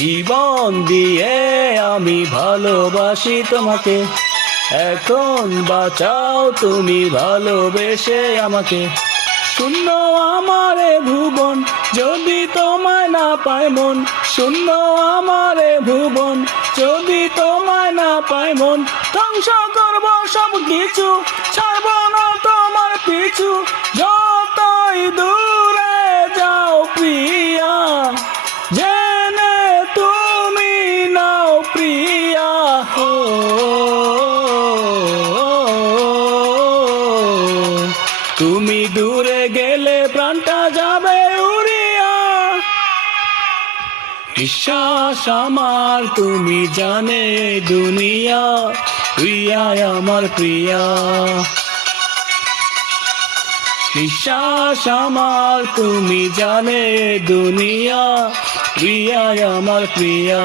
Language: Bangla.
জীবন দিয়ে আমি ভালোবাসি তোমাকে, এখন বাঁচাও তুমি ভালোবেসে আমাকে। শূন্য আমারে ভুবন, যদি তোমায় না পায় মন। শূন্য আমারে ভুবন, যদি তোমায় না পায় মন। ধ্বংস করব সব কিছু, ছাড়ব না তোমার পিছু। যতই দূরে যাও প্রিয়া, জেনে তুমি নাও প্রিয়া। হো তুমি দূরে গেলে প্রাণটা যাবে উড়িয়া। বিশ্বাস আমার তুমি জানে দুনিয়া, প্রিয়া আমার প্রিয়া। বিশ্বাস আমার তুমি জানে দুনিয়া, প্রিয়া আমার প্রিয়া।